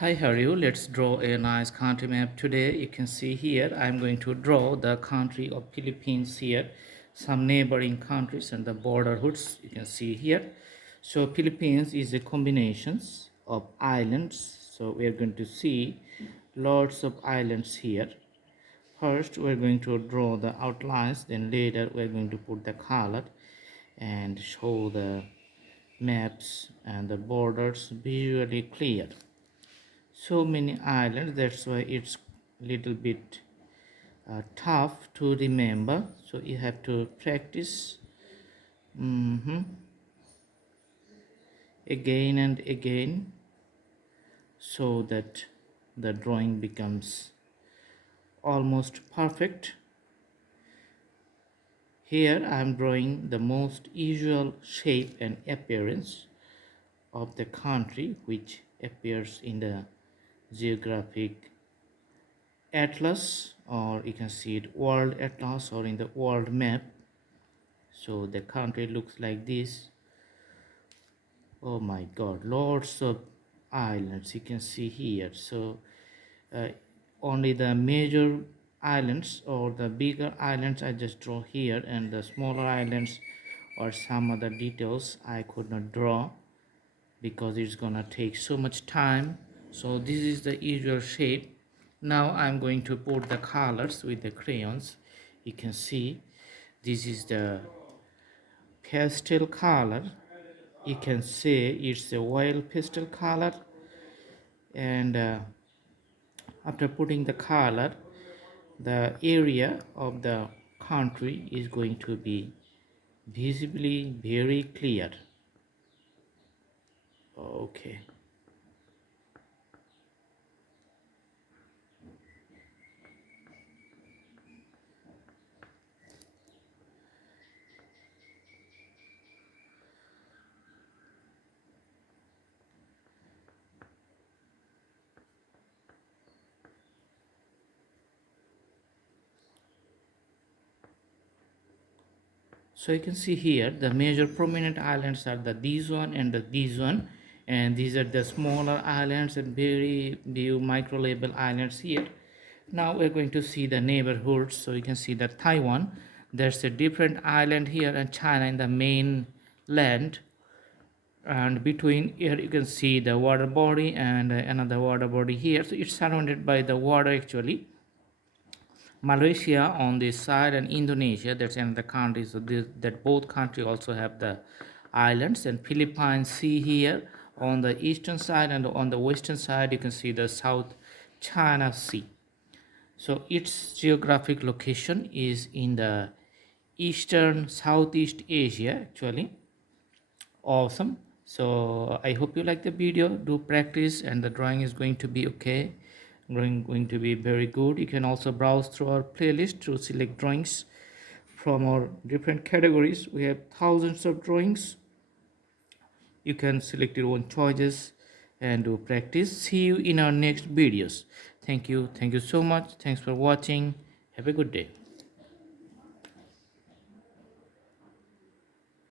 Hi, how are you? Let's draw a nice country map today. You can see here I'm going to draw the country of Philippines here, some neighboring countries and the borderhoods you can see here. So Philippines is a combination of islands. So we are going to see lots of islands here. First we're going to draw the outlines, then later we're going to put the color and show the maps and the borders visually clear. So many islands, that's why it's little bit tough to remember, so you have to practice again and again so that the drawing becomes almost perfect. Here I am drawing the most usual shape and appearance of the country which appears in the geographic atlas, or you can see it world atlas or in the world map. So the country looks like this. Oh my god, lots of islands you can see here. So uh, only the major islands or the bigger islands I just draw here, and the smaller islands or some other details I could not draw because it's gonna take so much time. So this is the usual shape. Now I'm going to put the colors with the crayons. You can see this is the pastel color. You can say it's a oil pastel color, and after putting the color, the area of the country is going to be visibly very clear. Okay. So you can see here the major prominent islands are these one and these one, and these are the smaller islands and very few micro label islands here. Now we're going to see the neighborhoods. So you can see that Taiwan, there's a different island here, and China in the main land, and between here you can see the water body and another water body here. So it's surrounded by the water actually. Malaysia on this side and Indonesia, that's another country. So that both countries also have the islands, and Philippines Sea here on the eastern side, and on the western side you can see the South China Sea. So its geographic location is in the eastern Southeast Asia actually. Awesome. So I hope you like the video. Do practice and the drawing is going to be okay, going to be very good. You can also browse through our playlist to select drawings from our different categories. We have thousands of drawings. You can select your own choices and do practice. See you in our next videos. Thank you so much. Thanks for watching. Have a good day.